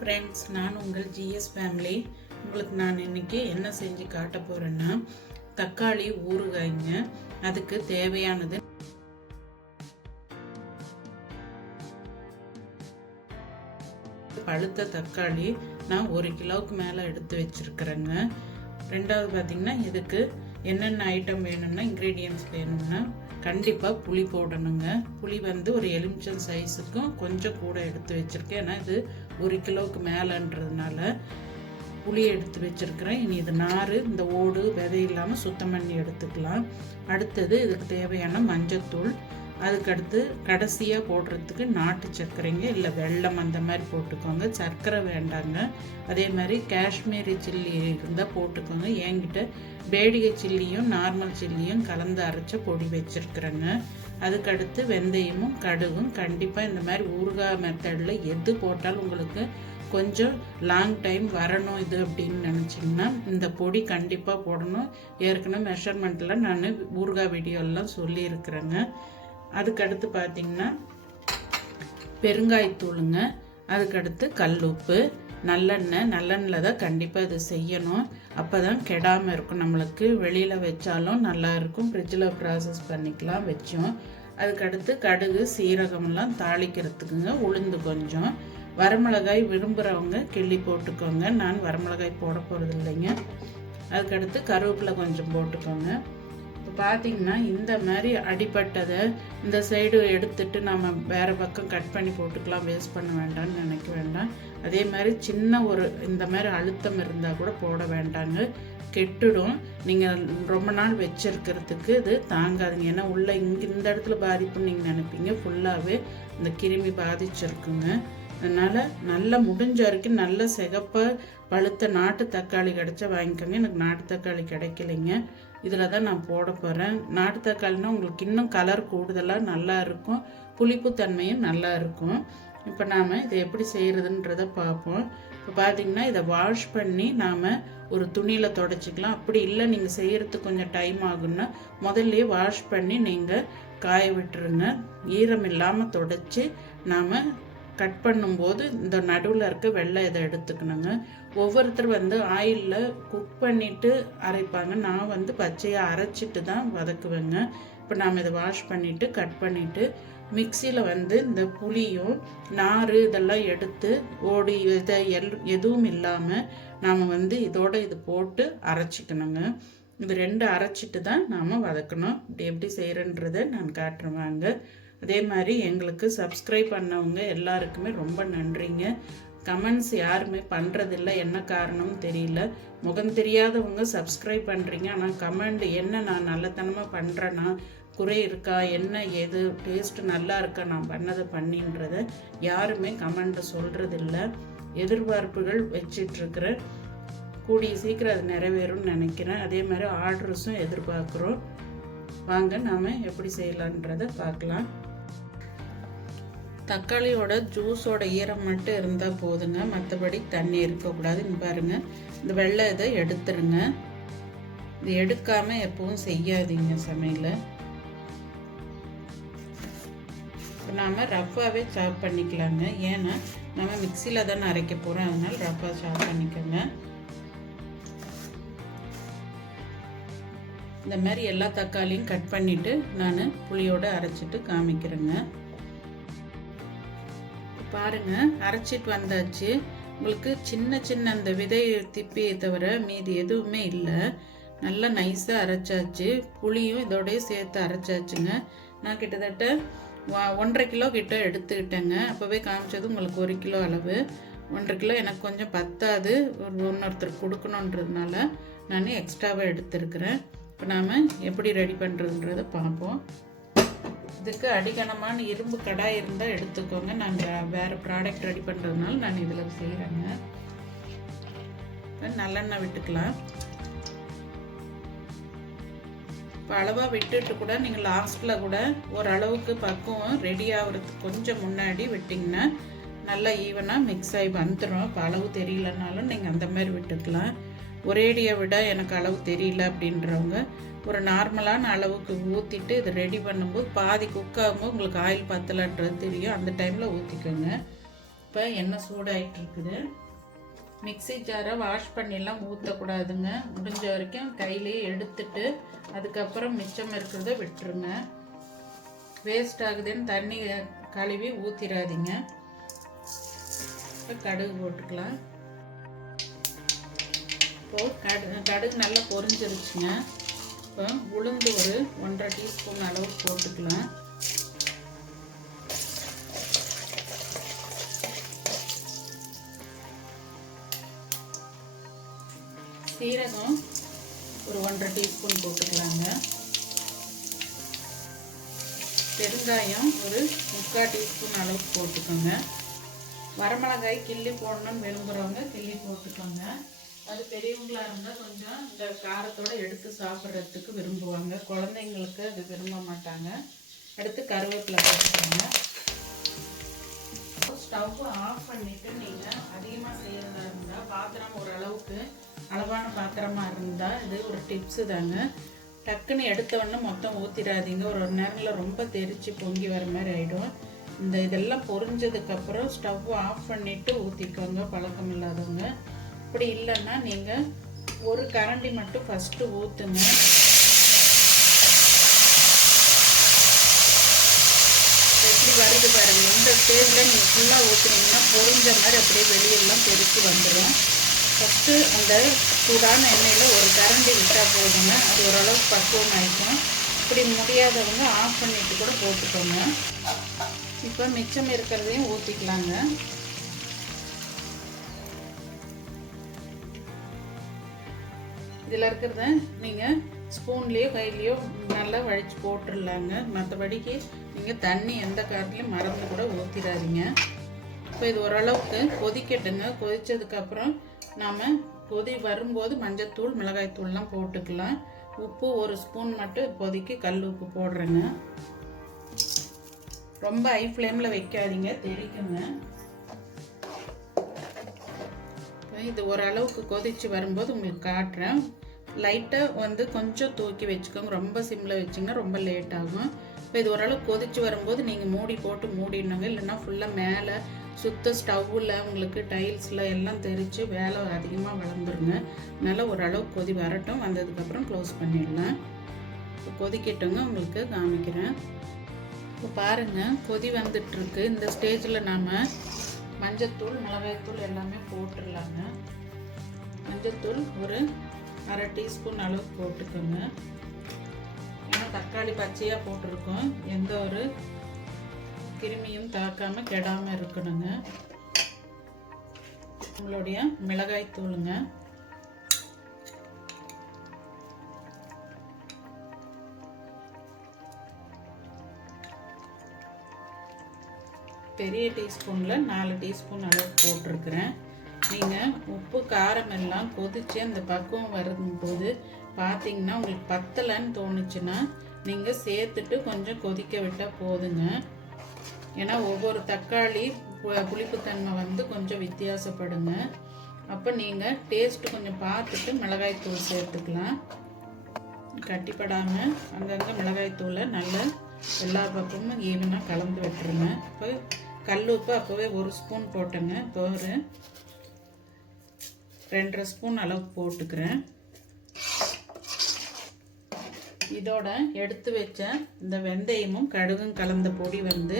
Friends நான் உங்கள் GS family உங்களுக்கு நான் இன்னைக்கு என்ன செஞ்சு காட்ட போகிறேன்னா தக்காளி ஊறுகாய்ங்க. அதுக்கு தேவையானது பழுத்த தக்காளி. நான் ஒரு கிலோவுக்கு மேலே எடுத்து வச்சிருக்கிறேங்க. ரெண்டாவது பார்த்திங்கன்னா இதுக்கு என்னென்ன ஐட்டம் வேணும்னா இன்க்ரீடியன்ஸ் வேணும்னா கண்டிப்பாக புளி போடணுங்க. புளி வந்து ஒரு எலுமிச்சம் சைஸுக்கும் கொஞ்சம் கூட எடுத்து வச்சுருக்கேன். ஏன்னா இது ஒரு கிலோவுக்கு மேலேன்றதுனால புளி எடுத்து வச்சுருக்கிறேன். இனி இது நார் இந்த ஓடு விதை இல்லாமல் சுத்தம் பண்ணி எடுத்துக்கலாம். அடுத்தது இதுக்கு தேவையான மஞ்சத்தூள். அதுக்கடுத்து கடைசியாக போடுறதுக்கு நாட்டு சர்க்கரைங்க இல்லை வெள்ளம் அந்த மாதிரி போட்டுக்கோங்க. சர்க்கரை வேண்டாங்க. அதே மாதிரி காஷ்மீரி சில்லி இருந்தால் போட்டுக்கோங்க. என்கிட்ட பேடிகை சில்லியும் நார்மல் சில்லியும் கலந்து அரைச்ச பொடி வச்சுருக்குறேங்க. அதுக்கடுத்து வெந்தயமும் கடுகும் கண்டிப்பாக இந்த மாதிரி ஊறுகாய் மெத்தடில் எது போட்டாலும் உங்களுக்கு கொஞ்சம் லாங் டைம் வரணும் இது அப்படின்னு நினச்சிங்கன்னா இந்த பொடி கண்டிப்பாக போடணும். ஏற்கனவே மெஷர்மெண்ட்டில் நான் ஊறுகாய் வீடியோலாம் சொல்லியிருக்கிறேங்க. அதுக்கடுத்து பார்த்தீங்கன்னா பெருங்காயத்தூளுங்க அதுக்கடுத்து கல் உப்பு நல்லெண்ணெய் நல்லெண்ணில் தான் கண்டிப்பாக இது செய்யணும். அப்போ தான் கெடாமல் இருக்கும். நம்மளுக்கு வெளியில் வச்சாலும் நல்லாயிருக்கும் ஃப்ரிட்ஜில் ப்ராசஸ் பண்ணிக்கலாம் வச்சோம். அதுக்கடுத்து கடுகு சீரகமெல்லாம் தாளிக்கிறதுக்குங்க உளுந்து கொஞ்சம். வரமிளகாய் விரும்புகிறவங்க கிள்ளி போட்டுக்கோங்க. நான் வரமிளகாய் போட போகிறது இல்லைங்க. அதுக்கடுத்து கருவேப்பிலை கொஞ்சம் போட்டுக்கோங்க. இப்போ பார்த்தீங்கன்னா இந்த மாதிரி அடிப்பட்டதை இந்த சைடு எடுத்துட்டு நம்ம வேறு பக்கம் கட் பண்ணி போட்டுக்கலாம் வேஸ்ட் பண்ண வேண்டாம்னு நினைக்க வேண்டாம். அதே மாதிரி சின்ன ஒரு இந்த மாதிரி அழுத்தம் இருந்தால் கூட போட வேண்டாங்க. கெட்டுடும். நீங்கள் ரொம்ப நாள் வச்சிருக்கிறதுக்கு இது தாங்காதுங்க. ஏன்னா உள்ள இங்கே இந்த இடத்துல பாதிப்புன்னு நீங்கள் நினைப்பீங்க. ஃபுல்லாகவே இந்த கிருமி பாதிச்சிருக்குங்க. அதனால் நல்லா முடிஞ்ச வரைக்கும் நல்ல சிகப்பாக பழுத்த நாட்டு தக்காளி கிடச்சா வாங்கிக்கோங்க. எனக்கு நாட்டு தக்காளி கிடைக்கலைங்க. இதில் தான் நான் போட போகிறேன். நாட்டு தக்காளினா உங்களுக்கு இன்னும் கலர் கூடுதலாக நல்லா இருக்கும். புளிப்புத்தன்மையும் நல்லா இருக்கும். இப்போ நாம் இதை எப்படி செய்கிறதுன்றத பார்ப்போம். இப்போ பார்த்தீங்கன்னா இதை வாஷ் பண்ணி நாம் ஒரு துணியில் தொடச்சிக்கலாம். அப்படி இல்லை நீங்கள் செய்கிறதுக்கு கொஞ்சம் டைம் ஆகுன்னா முதல்ல வாஷ் பண்ணி நீங்கள் காய விட்டுருங்க. ஈரம் இல்லாமல் தொடச்சி நாம் கட் பண்ணும்போது இந்த நடுவில் இருக்க வெள்ளை இதை எடுத்துக்கணுங்க. ஒவ்வொருத்தர் வந்து ஆயிலில் குக் பண்ணிவிட்டு அரைப்பாங்க. நான் வந்து பச்சையாக அரைச்சிட்டு தான் வதக்குவேங்க. இப்போ நாம் இதை வாஷ் பண்ணிவிட்டு கட் பண்ணிவிட்டு மிக்சியில் வந்து இந்த புளியும் நார் இதெல்லாம் எடுத்து ஓடி இதை எல் எதுவும் இல்லாமல் நாம் வந்து இதோட இது போட்டு அரைச்சிக்கணுங்க. இது ரெண்டு அரைச்சிட்டு தான் நாம் வதக்கணும். இப்படி எப்படி செய்கிறன்றதை நான் காட்டுறேன் வாங்க. அதே மாதிரி எங்களுக்கு சப்ஸ்கிரைப் பண்ணவங்க எல்லாருக்குமே ரொம்ப நன்றிங்க. கமெண்ட்ஸ் யாருமே பண்ணுறதில்ல என்ன காரணம்னு தெரியல. முகம் தெரியாதவங்க சப்ஸ்கிரைப் பண்ணுறீங்க ஆனால் கமெண்ட் என்ன நான் நல்லத்தனமாக பண்ணுறேன்னா குறை இருக்கா? என்ன? எது? டேஸ்ட்டு நல்லா இருக்கா? நான் பண்ணதை பண்ணின்றத யாருமே கமெண்ட்டை சொல்கிறதில்ல எதிர்பார்ப்புகள் வச்சிட்ருக்கிறேன் கூடிய சீக்கிரம் அது நிறைவேறும்னு நினைக்கிறேன். அதே மாதிரி ஆர்டர்ஸும் எதிர்பார்க்குறோம். வாங்க நாம் எப்படி செய்யலான்றதை பார்க்கலாம். தக்காளியோட ஜூஸோட ஈரம் மட்டும் இருந்தால் போதுங்க. மற்றபடி தண்ணி இருக்கக்கூடாதுன்னு பாருங்கள் இந்த வெள்ளை இதை எடுத்துருங்க. இது எடுக்காமல் எப்பவும் செய்யாதீங்க சமையல். இப்போ நாம் ரஃப்பாகவே சாப் பண்ணிக்கலாங்க. ஏன்னா நம்ம மிக்சியில் தானே அரைக்க போகிறோம் அதனால் ரஃப்பாக சாப் பண்ணிக்கோங்க. இந்த மாதிரி எல்லா தக்காளியும் கட் பண்ணிவிட்டு நான் புளியோடு அரைச்சிட்டு காமிக்கிறேங்க. பாருங்க அரைச்சிட்டு வந்தாச்சு. உங்களுக்கு சின்ன சின்ன அந்த விதையை திப்பியை தவிர மீதி எதுவுமே இல்லை. நல்லா நைஸாக அரைச்சாச்சு. புளியும் இதோடய சேர்த்து அரைச்சாச்சுங்க. நான் கிட்டத்தட்ட ஒன்றரை கிலோ கிட்ட எடுத்துக்கிட்டேங்க. அப்போவே காமிச்சது உங்களுக்கு ஒரு கிலோ அளவு. ஒன்றரை கிலோ எனக்கு கொஞ்சம் பத்தாது. ஒரு இன்னொருத்தர் கொடுக்கணுன்றதுனால நான் எக்ஸ்ட்ராவாக எடுத்துருக்கிறேன். இப்போ நாம் எப்படி ரெடி பண்ணுறதுன்றதை பார்ப்போம். இதுக்கு அடிக்கணமான இரும்பு கடாய் இருந்தால் எடுத்துக்கோங்க. நான் வேறு ப்ராடக்ட் ரெடி பண்ணுறதுனால நான் இதில் செய்கிறேங்க நல்லெண்ணெய் விட்டுக்கலாம். இப்போ அளவாக விட்டுட்டு கூட நீங்கள் லாஸ்ட்டில் கூட ஓரளவுக்கு பக்குவம் ரெடி ஆகிறதுக்கு கொஞ்சம் முன்னாடி விட்டிங்கன்னா நல்லா ஈவனாக மிக்ஸ் ஆகி வந்துடும் இப்போ அளவு தெரியலனாலும் நீங்கள் அந்த மாதிரி விட்டுக்கலாம். ஒரேடியை விட எனக்கு அளவு தெரியல அப்படின்றவங்க ஒரு நார்மலான அளவுக்கு ஊற்றிட்டு இது ரெடி பண்ணும்போது பாதி குக் ஆகும்போது உங்களுக்கு ஆயில் பத்தலைன்றது தெரியும். அந்த டைமில் ஊற்றிக்கோங்க இப்போ எண்ணெய் சூடாயிட்டு இருக்குது மிக்ஸி ஜாரை வாஷ் பண்ணிலாம் ஊற்றக்கூடாதுங்க முடிஞ்ச வரைக்கும் கையிலேயே எடுத்துட்டு அதுக்கப்புறம் மிச்சம் இருக்கிறத விட்டுருங்க. வேஸ்ட் ஆகுதுன்னு தண்ணி கழுவி ஊற்றிடாதீங்க இப்போ கடுகு போட்டுக்கலாம். இப்போது கடு கடுகு நல்லா பொரிஞ்சிருச்சுங்க. இப்போ உளுந்து ஒரு ஒன்றரை டீஸ்பூன் அளவு போட்டுக்கலாம். சீரகம் ஒரு ஒன்றரை டீஸ்பூன் போட்டுக்கலாங்க. பெருங்காயம் ஒரு முக்கால் டீஸ்பூன் அளவுக்கு போட்டுக்கோங்க. வரமிளகாய் கிள்ளி போடணும்னு விரும்புகிறவங்க கிள்ளி போட்டுக்கோங்க. அது பெரியவங்களாக இருந்தால் கொஞ்சம் இந்த காரத்தோடு எடுத்து சாப்பிட்றதுக்கு விரும்புவாங்க. குழந்தைங்களுக்கு அது விரும்ப மாட்டாங்க. அடுத்து கருவேப்பிலை போட்டுக்கோங்க ஸ்டவ் ஆஃப் பண்ணிவிட்டு நீங்கள் அதிகமாக செய்கிறதா இருந்தால் பாத்திரம் ஓரளவுக்கு அளவான பாத்திரமாக இருந்தால் இது ஒரு டிப்ஸு தாங்க. டக்குன்னு எடுத்த உடனே மொத்தம் ஊற்றிடாதீங்க ஒரு ஒரு நேரங்களில் ரொம்ப தெரிச்சு பொங்கி வர மாதிரி ஆகிடும் இந்த இதெல்லாம் பொரிஞ்சதுக்கப்புறம் ஸ்டவ் ஆஃப் பண்ணிவிட்டு ஊற்றிக்கோங்க பழக்கம் இல்லாதவங்க. அப்படி இல்லைன்னா நீங்கள் ஒரு கரண்டி மட்டும் ஃபஸ்ட்டு ஊற்றுங்க எப்படி வருது பாருங்கள் இந்த ஸ்டேஜில் நீங்கள் ஃபுல்லாக ஊற்றுனீங்கன்னா பொறிஞ்ச மாதிரி அப்படியே வெளியெல்லாம் பெருக்கி வந்துடும் ஃபஸ்ட்டு அந்த சூடான எண்ணெயில் ஒரு கரண்டி விட்டால் போதுங்க அது ஓரளவுக்கு பக்குவம் ஆகிக்கும் இப்படி முடியாதவங்க ஆஃப் பண்ணிட்டு கூட போட்டுக்கோங்க. இப்போ மிச்சம் இருக்கிறதையும் ஊற்றிக்கலாங்க இதில் இருக்கிறத நீங்கள் ஸ்பூன்லேயோ கையிலையோ நல்லா வழித்து போட்டுடலாங்க. மற்றபடிக்கு நீங்கள் தண்ணி எந்த காரத்துலையும் மறந்து கூட ஊற்றிடாதீங்க இப்போ இது ஓரளவுக்கு கொதிக்கட்டுங்க. கொதித்ததுக்கப்புறம் நாம் கொதி வரும்போது மஞ்சத்தூள் மிளகாய்த்தூள்லாம் போட்டுக்கலாம். உப்பு ஒரு ஸ்பூன் மட்டும் இப்போதைக்கு கல் உப்பு போடுறேங்க. ரொம்ப ஹை ஃப்ளேமில் வைக்காதீங்க. தெரிக்குங்க இது ஓரளவுக்கு கொதித்து வரும்போது உங்களுக்கு காட்டுறேன். லைட்டாக வந்து கொஞ்சம் தூக்கி வச்சுக்கோங்க. ரொம்ப சிம்மில் வச்சிங்கன்னா ரொம்ப லேட் ஆகும். இப்போ இது ஓரளவு கொதிச்சு வரும்போது நீங்கள் மூடி போட்டு மூடிடணுங்க இல்லைன்னா ஃபுல்லாக மேலே சுத்த ஸ்டவ்வில் உங்களுக்கு டைல்ஸில் எல்லாம் தெரித்து வேலை அதிகமாக வளர்ந்துருங்க. அதனால் ஓரளவு கொதி வரட்டும். வந்ததுக்கப்புறம் க்ளோஸ் பண்ணிடலாம். இப்போ கொதிக்கட்டுங்க. உங்களுக்கு காமிக்கிறேன். இப்போ பாருங்கள் கொதி வந்துட்டுருக்கு. இந்த ஸ்டேஜில் நாம் மஞ்சத்தூள் மிளகாய்த்தூள் எல்லாமே போட்டுடலாங்க. மஞ்சத்தூள் ஒரு அரை டீஸ்பூன் அளவு போட்டுக்கோங்க. ஏன்னா தக்காளி பச்சையாக போட்டிருக்கோம். எந்த ஒரு கிருமியும் தாக்காமல் கெடாமல் இருக்கணுங்க. உங்களுடைய மிளகாய் தூளுங்க. பெரிய டீஸ்பூனில் நாலு டீஸ்பூன் அளவு போட்டிருக்கிறேன். நீங்கள் உப்பு காரம் எல்லாம் கொதித்து அந்த பக்குவம் வரும்போது பார்த்தீங்கன்னா உங்களுக்கு பத்தலைன்னு தோணுச்சுன்னா நீங்கள் சேர்த்துட்டு கொஞ்சம் கொதிக்க விட்டால் போதுங்க. ஏன்னா ஒவ்வொரு தக்காளி புளிப்புத்தன்மை வந்து கொஞ்சம் வித்தியாசப்படுங்க. அப்போ நீங்கள் டேஸ்ட்டு கொஞ்சம் பார்த்துட்டு மிளகாய்த்தூள் சேர்த்துக்கலாம். கட்டிப்படாமல் அங்கங்கே மிளகாய்த்தூளை நல்லா எல்லா பக்கமும் ஈவனாக கலந்து விட்டுருங்க. இப்போ கல் உப்பு அப்போவே ஒரு ஸ்பூன் போட்டேங்க. இப்போ ஒரு ரெண்டரை ஸ்பூன் அளவு போட்டுக்கிறேன். இதோட எடுத்து வச்ச இந்த வெந்தயமும் கடுகும் கலந்த பொடி வந்து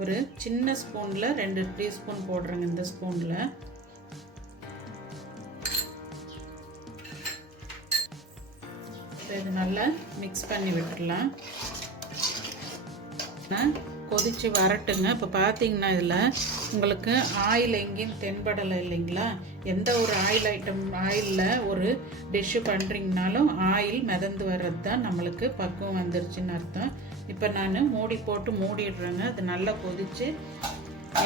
ஒரு சின்ன ஸ்பூனில் ரெண்டு டீஸ்பூன் போடுறேங்க இந்த ஸ்பூனில். இது நல்லா மிக்ஸ் பண்ணி விட்டுடலாம் கொதித்து வரட்டுங்க. இப்போ பார்த்தீங்கன்னா இதில் உங்களுக்கு ஆயில் எங்கேயும் தென்படலை இல்லைங்களா? எந்த ஒரு ஆயில் ஐட்டம் ஆயிலில் ஒரு டிஷ்ஷு பண்ணுறீங்கனாலும் ஆயில் மிதந்து வர்றது தான் நம்மளுக்கு பக்குவம் வந்துருச்சுன்னு அர்த்தம். இப்போ நான் மூடி போட்டு மூடிடுறேங்க. அது நல்லா கொதித்து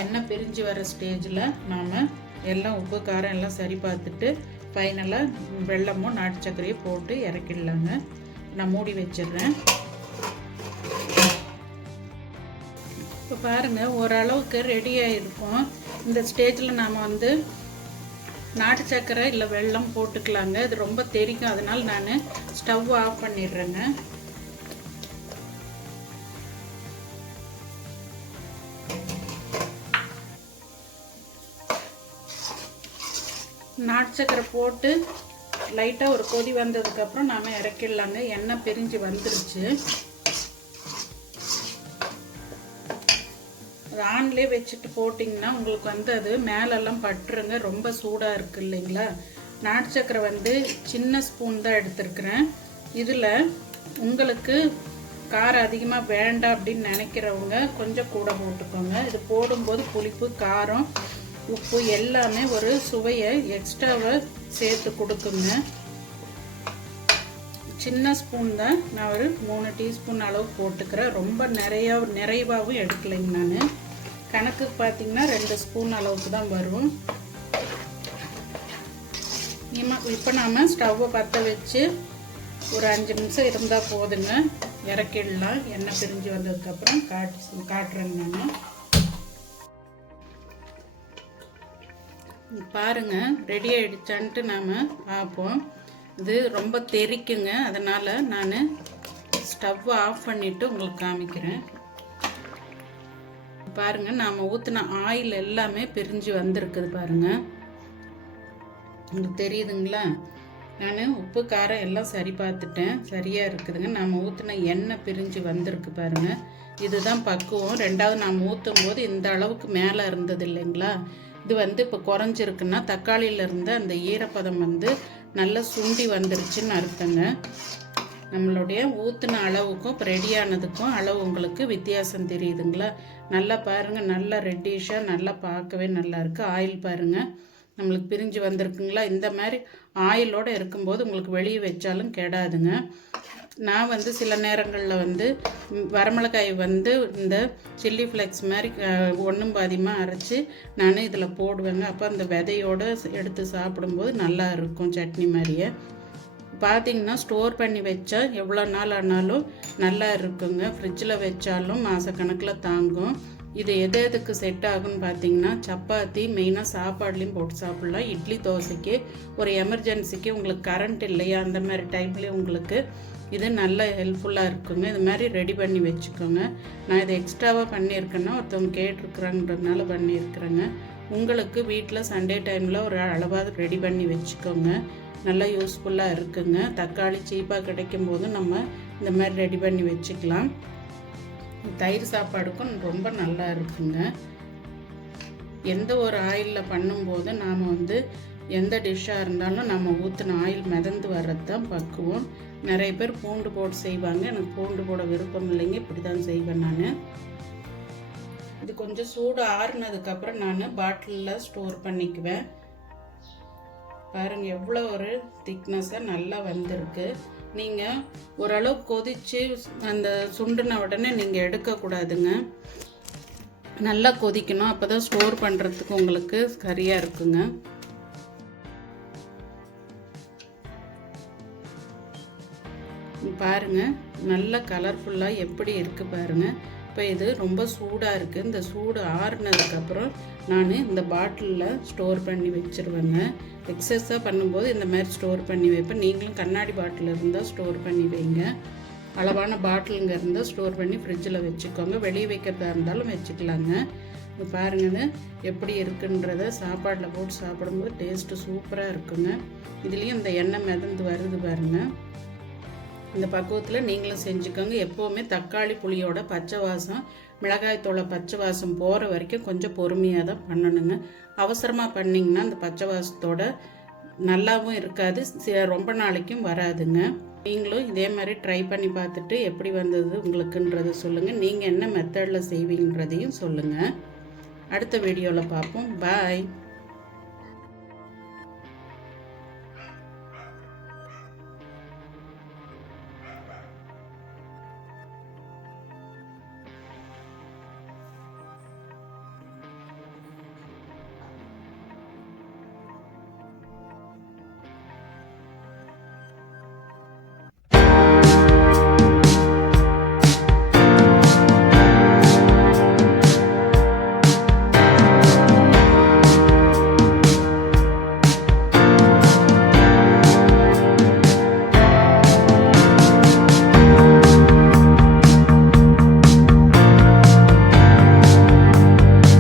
எண்ணெய் பிரிஞ்சு வர ஸ்டேஜில் நாம் எல்லாம் உப்பு காரம் எல்லாம் சரி பார்த்துட்டு ஃபைனலாக வெள்ளமும் நாட்டு சர்க்கரையும் போட்டு இறக்கிடலாங்க. நான் மூடி வச்சிடுறேன். இப்போ பாருங்கள் ஓரளவுக்கு ரெடியாக ஆகிருக்கும் இந்த ஸ்டேஜில் நாம் வந்து நாட்டு சக்கரை இல்லை வெள்ளம் போட்டுக்கலாங்க. இது ரொம்ப தெரிக்கும். அதனால் நான் ஸ்டவ் ஆஃப் பண்ணிடுறேங்க. நாட்டு சக்கரை போட்டு லைட்டாக ஒரு கொதி வந்ததுக்கப்புறம் நாம் இறக்கிடலாங்க. எண்ணெய் பிரிஞ்சு வந்துருச்சு. ஆன்லேயே வச்சுட்டு போட்டிங்கன்னா உங்களுக்கு வந்து அது மேலெல்லாம் பட்டுருங்க. ரொம்ப சூடாக இருக்குது இல்லைங்களா? நாட்டு சக்கரை வந்து சின்ன ஸ்பூன் தான் எடுத்துருக்குறேன். இதில் உங்களுக்கு காரம் அதிகமாக வேண்டாம் அப்படின்னு நினைக்கிறவங்க கொஞ்சம் கூட போட்டுக்கோங்க. இது போடும்போது புளிப்பு காரம் உப்பு எல்லாமே ஒரு சுவையை எக்ஸ்ட்ராவை சேர்த்து கொடுக்குங்க. சின்ன ஸ்பூன் தான் நான் ஒரு மூணு டீஸ்பூன் அளவு போட்டுக்கிறேன். ரொம்ப நிறையா நிறைவாகவும் எடுக்கலைங்க நான். கணக்கு பார்த்தீங்கன்னா ரெண்டு ஸ்பூன் அளவுக்கு தான் வரும் இப்போ நாம் ஸ்டவ்வை பற்ற வச்சு ஒரு அஞ்சு நிமிஷம் இருந்தால் போதுங்க. இறக்கிடலாம். எண்ணெய் பிரிஞ்சு வந்ததுக்கப்புறம் காட்டு காட்டுறேங்க நான். பாருங்க ரெடி ஆயிடுச்சான்ட்டு நாம் பார்ப்போம். இது ரொம்ப தெறிக்குங்க அதனால் நான் ஸ்டவ் ஆஃப் பண்ணிவிட்டு உங்களுக்கு காமிக்கிறேன். பாருங்க நாம் ஊற்றின ஆயில் எல்லாமே பிரிஞ்சு வந்திருக்குது பாருங்க. உங்களுக்கு தெரியுதுங்களா? நான் உப்பு காரம் எல்லாம் சரி பார்த்துட்டேன். சரியாக இருக்குதுங்க. நாம் ஊற்றின எண்ணெய் பிரிஞ்சு வந்திருக்கு பாருங்கள் இதுதான் பக்குவம். ரெண்டாவது நாம் ஊற்றும் போது இந்த அளவுக்கு மேலே இருந்தது இல்லைங்களா? இது வந்து இப்போ குறைஞ்சிருக்குன்னா தக்காளியில் இருந்த அந்த ஈரப்பதம் வந்து நல்லா சுண்டி வந்துருச்சுன்னு அர்த்தங்க. நம்மளுடைய ஊற்றின அளவுக்கும் இப்போ ரெடியானதுக்கும் அளவு உங்களுக்கு வித்தியாசம் தெரியுதுங்களா? நல்லா பாருங்கள் நல்லா ரெட்டிஷாக நல்லா பார்க்கவே நல்லா இருக்குது ஆயில் பாருங்கள் நம்மளுக்கு பிரிஞ்சு வந்திருக்குங்களா? இந்த மாதிரி ஆயிலோடு இருக்கும்போது உங்களுக்கு வெளியே வச்சாலும் கெடாதுங்க. நான் வந்து சில நேரங்களில் வந்து வரமிளகாய் வந்து இந்த சில்லி ஃப்ளெக்ஸ் மாதிரி ஒன்றும் பாதியமாக அரைச்சி நான் இதில் போடுவேங்க. அப்போ அந்த விதையோடு எடுத்து சாப்பிடும்போது நல்லா இருக்கும் சட்னி மாதிரியே. பார்த்தீங்கன்னா ஸ்டோர் பண்ணி வச்சா எவ்வளோ நாள் ஆனாலும் நல்லா இருக்குங்க. ஃப்ரிட்ஜில் வச்சாலும் மாதக்கணக்கில் தாங்கும். இது எது எதுக்கு செட் ஆகும்னு பார்த்தீங்கன்னா சப்பாத்தி மெயினாக சாப்பாடுலேயும் போட்டு சாப்பிட்லாம். இட்லி தோசைக்கு ஒரு எமர்ஜென்சிக்கு உங்களுக்கு கரண்ட் இல்லையா அந்த மாதிரி டைம்லேயும் உங்களுக்கு இது நல்ல ஹெல்ப்ஃபுல்லாக இருக்குங்க. இது மாதிரி ரெடி பண்ணி வச்சுக்கோங்க. நான் இதை எக்ஸ்ட்ராவாக பண்ணியிருக்கேன்னா ஒருத்தவங்க கேட்டிருக்குறாங்கன்றதுனால பண்ணியிருக்கிறேங்க. உங்களுக்கு வீட்டில் சண்டே டைமில் ஒரு அளவாக ரெடி பண்ணி வச்சுக்கோங்க. நல்லா யூஸ்ஃபுல்லாக இருக்குங்க. தக்காளி சீப்பாக கிடைக்கும் போது நம்ம இந்த மாதிரி ரெடி பண்ணி வச்சுக்கலாம். தயிர் சாப்பாடுக்கும் ரொம்ப நல்லா இருக்குங்க. எந்த ஒரு ஆயிலில் பண்ணும்போது நாம் வந்து எந்த டிஷ்ஷாக இருந்தாலும் நம்ம ஊற்றின ஆயில் மிதந்து வர்றது தான் பக்குவம். நிறைய பேர் பூண்டு போட்டு செய்வாங்க. எனக்கு பூண்டு போட விருப்பம் இல்லைங்க. இப்படி தான் செய்வேன் நான். இது கொஞ்சம் சூடு ஆறுனதுக்கப்புறம் நான் பாட்டிலில் ஸ்டோர் பண்ணிக்குவேன். பாருங்கள் எவ்வளோ ஒரு திக்னஸாக நல்லா வந்திருக்கு. நீங்கள் ஓரளவு கொதித்து அந்த சுண்டின உடனே நீங்கள் எடுக்கக்கூடாதுங்க. நல்லா கொதிக்கணும். அப்போ தான் ஸ்டோர் பண்ணுறதுக்கு உங்களுக்கு சரியாக இருக்குங்க. பாருங்கள் நல்ல கலர்ஃபுல்லாக எப்படி இருக்குது பாருங்கள் இப்போ இது ரொம்ப சூடாக இருக்குது இந்த சூடு ஆறுனதுக்கப்புறம் நான் இந்த பாட்டிலில் ஸ்டோர் பண்ணி வச்சுருவேங்க. எக்ஸஸாக பண்ணும்போது இந்த மாதிரி ஸ்டோர் பண்ணி வைப்பேன். நீங்களும் கண்ணாடி பாட்டில் இருந்தால் ஸ்டோர் பண்ணி வைங்க. அளவான பாட்டிலுங்க இருந்தால் ஸ்டோர் பண்ணி ஃப்ரிட்ஜில் வச்சுக்கோங்க. வெளியே வைக்கிறதா இருந்தாலும் வச்சுக்கலாங்க. இப்போ பாருங்கன்னு எப்படி இருக்குன்றத சாப்பாட்டில் போட்டு சாப்பிடும்போது டேஸ்ட்டு சூப்பராக இருக்குங்க. இதுலேயும் இந்த எண்ணெய் மிதந்து வருது பாருங்கள் இந்த பக்குவத்தில் நீங்களும் செஞ்சுக்கோங்க. எப்போவுமே தக்காளி புளியோட பச்சை வாசம் மிளகாய்த்தூளை பச்சை வாசம் போகிற வரைக்கும் கொஞ்சம் பொறுமையாக தான் பண்ணணுங்க. அவசரமாக பண்ணிங்கன்னா அந்த பச்சை வாசத்தோட நல்லாவும் இருக்காது ரொம்ப நாளைக்கும் வராதுங்க. நீங்களும் இதே மாதிரி ட்ரை பண்ணி பார்த்துட்டு எப்படி வந்தது உங்களுக்குன்றதை சொல்லுங்கள் நீங்கள் என்ன மெத்தடில் செய்வீங்கன்றதையும் சொல்லுங்கள் அடுத்த வீடியோவில் பார்ப்போம். பாய்